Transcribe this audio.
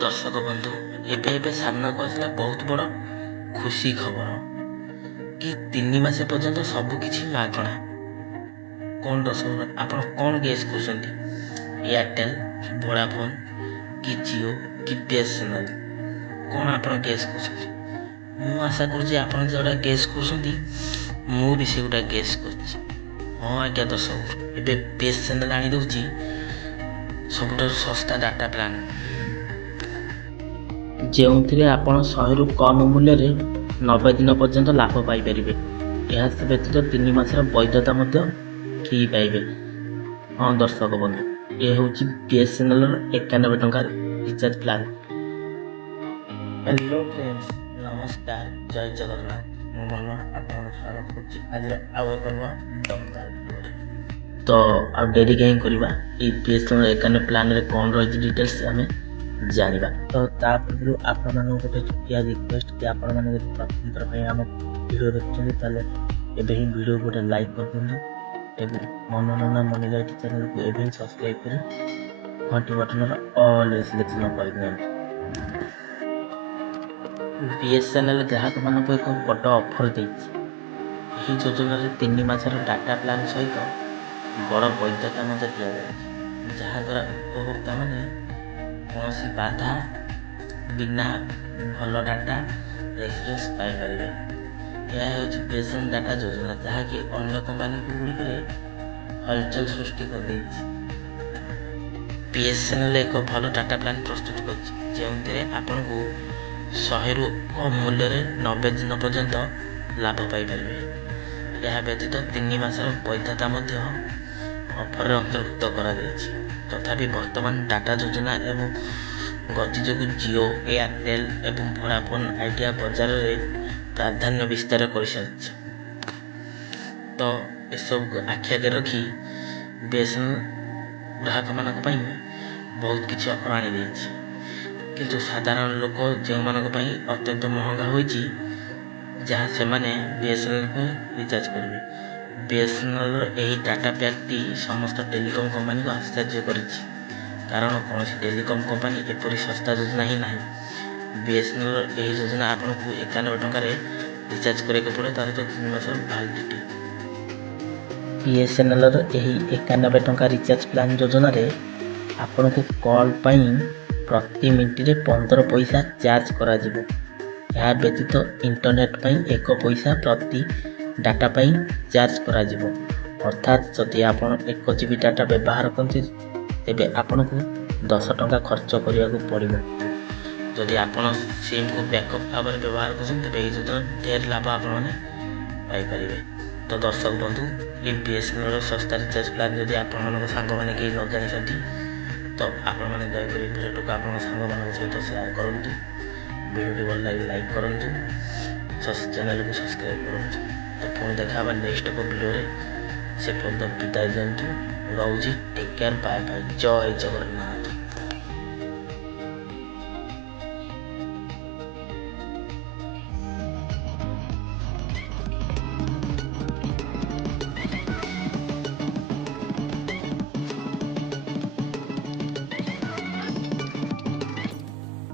दर्शक बंधु एबे सामना को बहुत बड़ खुशी खबर कि 3 मास पर्यंत सबकि मागणा। कौन दर्शक आप कौन गेस कर एयरटेल, वोडाफोन कि जियो कि बीएसएनएल कौन आप गेस कर आशा कर जोड़ा गेस कर भी से गोटा गेस कर। हाँ आज्ञा दर्शक एबे बीएसएनएल आनी दूची सबुठ सस्ता डाटा प्लान जो आप 100 रु कम मूल्य 90 दिन पर्यंत लाभ पाइपर। यह व्यतीत 3 मासर वैधता फ्री पाइबे। हाँ दर्शक बंधु ये हूँ बीएसएनएल 91 टंका रिचार्ज प्लान। हेलो फ्रेंड्स, नमस्कार, जय जगन्नाथ। तो आ डेरी कहीं करवा बीएसएनएल 91 प्लान रे कौन रही डिटेल्स आम जानिबा। तो ता पूर्व आपण मानक गोटे छोटिया रिक्वेस्ट कि आपण माने प्रथम थर पे हम वीडियो देखछन ताले एबे ही वीडियो गोटे लाइक कर दिनु एबे मनोनना मनिलाइट चैनल को एबे ही सब्सक्राइब कर घंटी बटन र ऑल सिलेक्शन कर दिनु। बीएसएनएल ग्राहक मानक एक बड़ ऑफर देछि। एही योजना रे 3 मासर डाटा प्लान सहित बड़ वैधता दिया जाए जहाँ द्वारा उपभोक्ता माने कौन बाधा बिना भल डाटा एक्सप्रेस पाइपर। यह हूँ बीएसएनएल डाटा योजना जहाँकि अन्य कंपानी गुड़िक हलचल सृष्टि कर बीएसएनएल एक भल डाटा प्लान प्रस्तुत कर आपन को 100 रु कम मूल्य 90 दिन पर्यंत लाभ पाइपर। यह व्यतीत 3 मासर वैधता ऑफर अंतर्भुक्त करा तथापि वर्तमान डाटा योजना एवं गति जो जियो, एयरटेल एवं वोडाफोन आइडिया बाजार में प्राधान्य विस्तार कर सारी। तो यू आखि आगे रखी बीएसएनएल ग्राहक मान बहुत किसी ऑफर आनी किंतु साधारण लोक जो मान अत्यंत महंगा हो जहाँ से बीएसएनएल को रिचार्ज करेंगे। बीएसएनएल यही डाटा पैक टी समस्त टेलीकॉम कंपनी को आश्चर्य कर कारण कौन टेलीकॉम कंपनी एपरी सस्ता योजना ही ना। बीएसएनएल यही योजना आपको 91 टंका रिचार्ज करने पड़े तार तो 3 मास वैलिडिटी। बीएसएनएल यही 91 टंका रिचार्ज प्लान योजना रे आपन को कॉल प्रति मिनिट रे 15 पैसा चार्ज करा जिवो। यह व्यतीत इंटरनेट पर 1 पैसा प्रति डाटा पाई चार्ज करा जिवो। अर्थात जदि आप 1 जीबी डाटा व्यवहार करते तेबे आपन को 10 टंका खर्च करने को पड़ो। जदि आप सिम को बैकअप भाव में व्यवहार कर ढेर लाभ आपपर। तो दर्शक बंधु ये बीएसएनएल सस्ता रिचार्ज प्लान जदि आप सांग मैंने कहीं न जानी तो आपण मैंने दयाक भिडियो को आप सांग मान सहित सेयार करूँ। भिडियो भल लगे लाइक करूँ, चैनल को सब्सक्राइब करूँ। तो पुणी देखा नेक्स्ट एक वीडियो से पर्यंत विदाय दिंतु। रोजी टेक केयर, बाय बाय, जय जगन्नाथ।